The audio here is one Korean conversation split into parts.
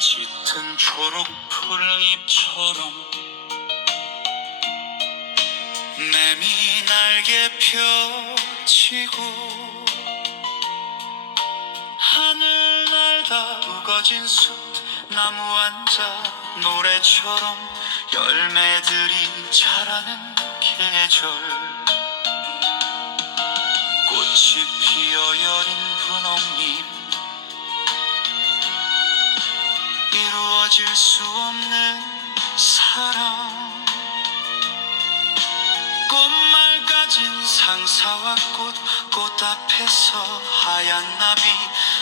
초록 풀 잎처럼 매미 날개 펴치고 하늘 날다 우거진 숲 나무 앉아 노래처럼 열매들이 자라는 계절. 꽃이 피어 여린 분홍잎 이루어질 수 없는 사랑. 꽃말 가진 상사와 꽃, 꽃 앞에서 하얀 나비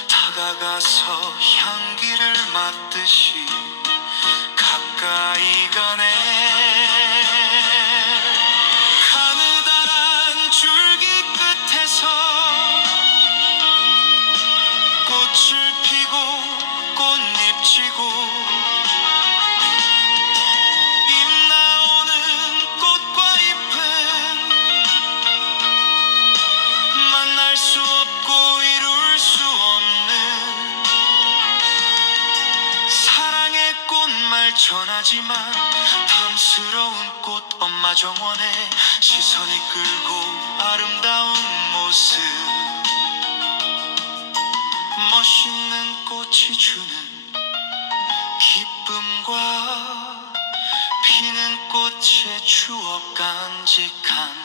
다가가서 향기를 맡듯이 가까이 가네. 가느다란 줄기 끝에서 꽃을 피고 꽃잎 지고 전하지만 탐스러운 꽃 엄마 정원에 시선이 끌고 아름다운 모습. 멋있는 꽃이 주는 기쁨과 피는 꽃의 추억 간직한